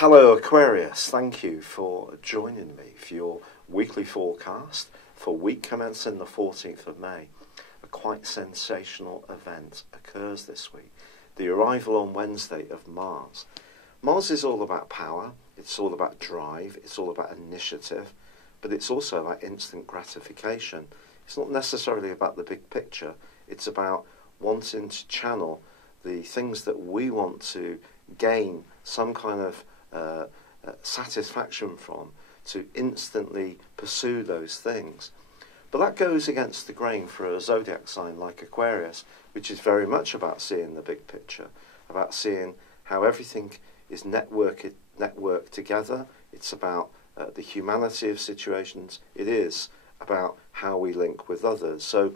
Hello Aquarius, thank you for joining me for your weekly forecast for week commencing the 14th of May. A quite sensational event occurs this week, the arrival on Wednesday of Mars. Mars is all about power, it's all about drive, it's all about initiative, but it's also about instant gratification. It's not necessarily about the big picture, it's about wanting to channel the things that we want to gain some kind of satisfaction from, to instantly pursue those things. But that goes against the grain for a zodiac sign like Aquarius, which is very much about seeing the big picture, about seeing how everything is networked together. It's about the humanity of situations. It is about how we link with others. So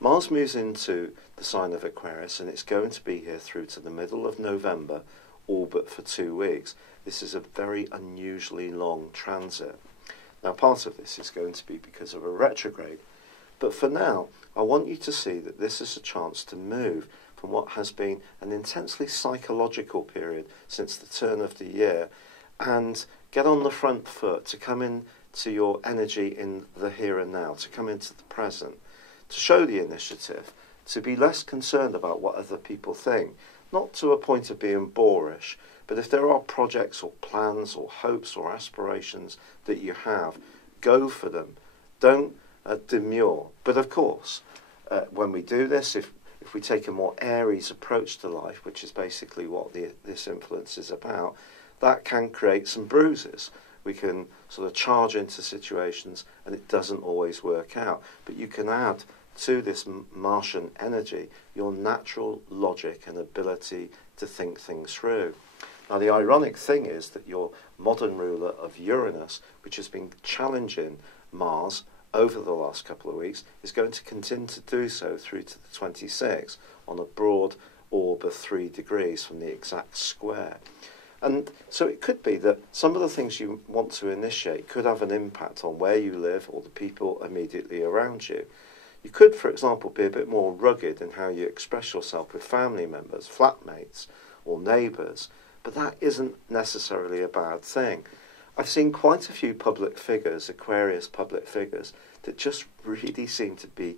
Mars moves into the sign of Aquarius, and it's going to be here through to the middle of November, all but for 2 weeks. This is a very unusually long transit. Now, part of this is going to be because of a retrograde, but for now, I want you to see that this is a chance to move from what has been an intensely psychological period since the turn of the year and get on the front foot, to come into your energy in the here and now, to come into the present, to show the initiative, to be less concerned about what other people think, not to a point of being boorish, but if there are projects or plans or hopes or aspirations that you have, go for them. Don't demur. But of course, when we do this, if we take a more Aries approach to life, which is basically what this influence is about, that can create some bruises. We can sort of charge into situations and it doesn't always work out. But you can add to this Martian energy your natural logic and ability to think things through. Now, the ironic thing is that your modern ruler of Uranus, which has been challenging Mars over the last couple of weeks, is going to continue to do so through to the 26th on a broad orb of 3 degrees from the exact square. And so it could be that some of the things you want to initiate could have an impact on where you live or the people immediately around you. You could, for example, be a bit more rugged in how you express yourself with family members, flatmates, or neighbours, but that isn't necessarily a bad thing. I've seen quite a few public figures, Aquarius public figures, that just really seem to be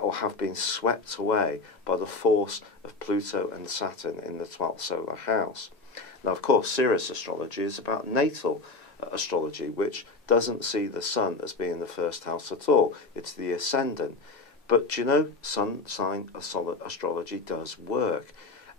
or have been swept away by the force of Pluto and Saturn in the 12th solar house. Now, of course, Sirius astrology is about natal astrology, which doesn't see the sun as being the first house at all. It's the ascendant. But you know, sun sign astrology does work.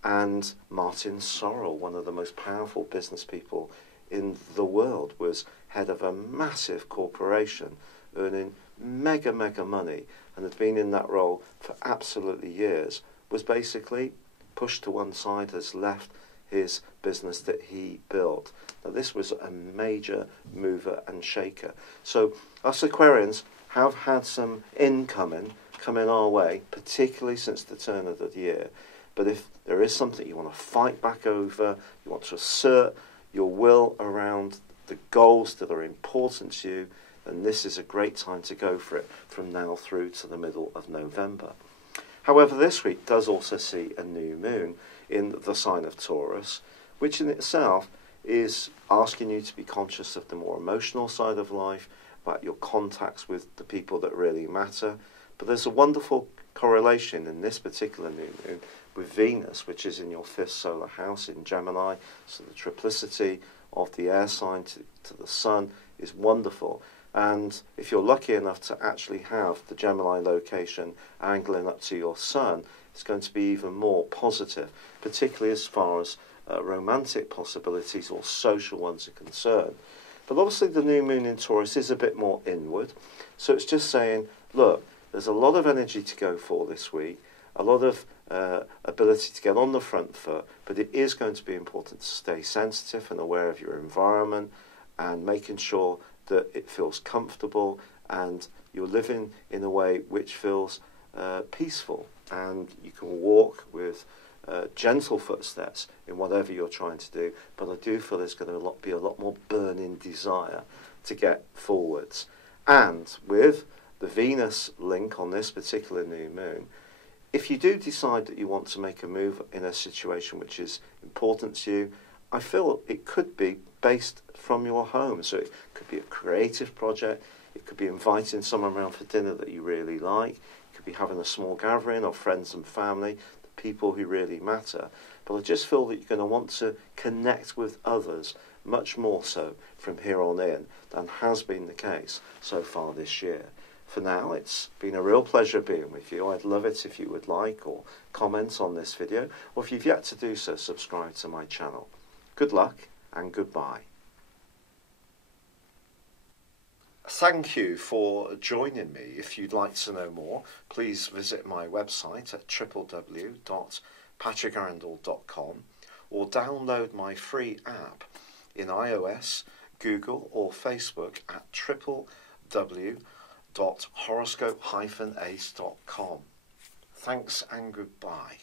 And Martin Sorrell, one of the most powerful business people in the world, was head of a massive corporation, earning mega money, and had been in that role for absolutely years, was basically pushed to one side, has left his business that he built. Now, this was a major mover and shaker. So us Aquarians have had some incoming coming our way, particularly since the turn of the year. But if there is something you want to fight back over, you want to assert your will around the goals that are important to you, then this is a great time to go for it from now through to the middle of November. However, this week does also see a new moon in the sign of Taurus, which in itself is asking you to be conscious of the more emotional side of life, about your contacts with the people that really matter. But there's a wonderful correlation in this particular new moon with Venus, which is in your 5th solar house in Gemini. So the triplicity of the air sign to the sun is wonderful. And if you're lucky enough to actually have the Gemini location angling up to your sun, it's going to be even more positive, particularly as far as romantic possibilities or social ones are concerned. But obviously the new moon in Taurus is a bit more inward. So it's just saying, look, there's a lot of energy to go for this week, a lot of ability to get on the front foot, but it is going to be important to stay sensitive and aware of your environment and making sure that it feels comfortable and you're living in a way which feels peaceful, and you can walk with gentle footsteps in whatever you're trying to do. But I do feel there's going to be a lot more burning desire to get forwards. And with the Venus link on this particular new moon, if you do decide that you want to make a move in a situation which is important to you, I feel it could be based from your home. So it could be a creative project. It could be inviting someone around for dinner that you really like. It could be having a small gathering of friends and family, the people who really matter. But I just feel that you're going to want to connect with others much more so from here on in than has been the case so far this year. For now, it's been a real pleasure being with you. I'd love it if you would like or comment on this video, or if you've yet to do so, subscribe to my channel. Good luck and goodbye. Thank you for joining me. If you'd like to know more, please visit my website at www.patrickarundell.com or download my free app in iOS, Google or Facebook at www.horoscope-ace.com. Thanks and goodbye.